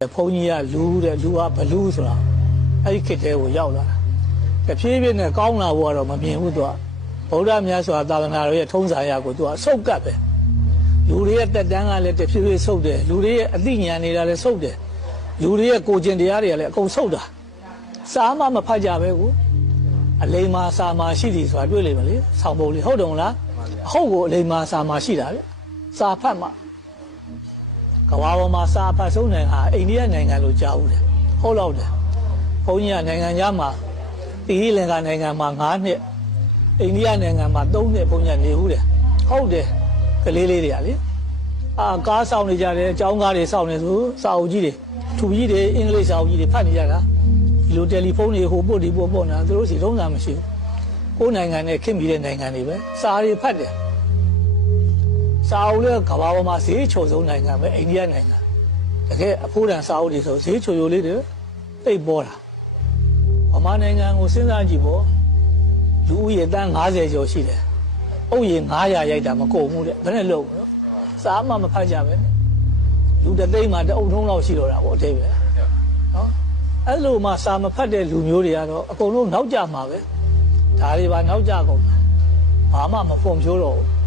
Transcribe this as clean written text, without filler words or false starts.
ဘုန်းကြီးကလူတဲ့လူကဘလူးဆိုတာအဲ့ဒီခေတ်တဲကိုရောက်လာတာတဖြည်းဖြည်းနဲ့ကောင်းလာဖို့ကတော့မမြင်ဘူးသူကဗုဒ္ဓမြတ်စွာသာသနာတော်ရဲ့ထုံးစံအရကိုသူကဆုတ်ကပ်ပဲလူတွေရဲ့တက်တန်းကလည်းတဖြည်းဖြည်းဆုတ်တယ်လူတွေရဲ့အသိဉာဏ်နေတာလည်းဆုတ်တယ်လူတွေရဲ့ကိုယ်ကျင်တရားတွေကလည်းအကုန်ဆုတ်တာစားမှမဖတ်ကြပဲကိုအလိမ္မာစာမရှိသည်ဆိုတာတွေ့လိမ့်မယ်လေဆောင်းပုံလေးဟုတ်တယ်မလားဟုတ်ကိုအလိမ္မာစာမရှိတာလေစာဖတ်မှကဘာပေါ်မှာစာဖတ်ဆုံးနိုင်ငံဟာအိန္ဒိယနိုင်ငံလို့ကြားဦးတယ်ဟုတ်တော့တယ်ဘုန်းကြီးကနိုင်ငံသားမှာတိဟိလင်္ကာနိုင်ငံမှာ9နှစ်အိန္ဒိယနိုင်ငံမှာ3နှစ်ဘုန်းကြီးနေဦးတယ်ဟုတ်တယ်ကလေးလေးတွေကလေကားဆောင်နေကြတယ်အကြောင်းကားတွေဆောင်နေဆိုစာအုပ်ကြီးတွေထူကြီးတွေအင်္ဂလိပ်စာအုပ်ကြီးတွေဖတ်နေကြတာဒီလိုတယ်လီဖုန်းတွေဟိုပို့ဒီပို့ပို့နေတာသူတို့စီလုံးစာမရှိဘူးကိုယ်နိုင်ငံနဲ့ခင်ပြီးတဲ့နိုင်ငံတွေပဲစာတွေဖတ်တယ်စာအုပ်လည်းကဘာပေါ်မှာဈေးချိုဆုံးနိုင်ငံပဲအိန္ဒိယနိုင်ငံတကယ်အဖိုးတန်စာအုပ်တွေဆိုဈေးချိုချိုလေးတွေသိပ်ပေါ်တာဗမာနိုင်ငံကိုစဉ်းစားကြည့်ပေါ့လူဦးရေတန်း90ကျော်ရှိတယ်အုပ်ရေ900ရိုက်တာမကုန်ဘူးတဲ့ဘယ်နဲ့လို့စာမှမဖတ်ကြပဲလူတသိန်းမှာတအုပ်ထုံးလောက်ရှိတော့တာပေါ့အတိတ်ပဲနော်အဲ့လိုမှစာမဖတ်တဲ့လူမျိုးတွေကတော့အကုန်လုံးနောက်ကျမှာပဲဒါတွေပါနောက်ကျကုန်ဘာမှမဖွံ့ဖြိုးတော့ဘူး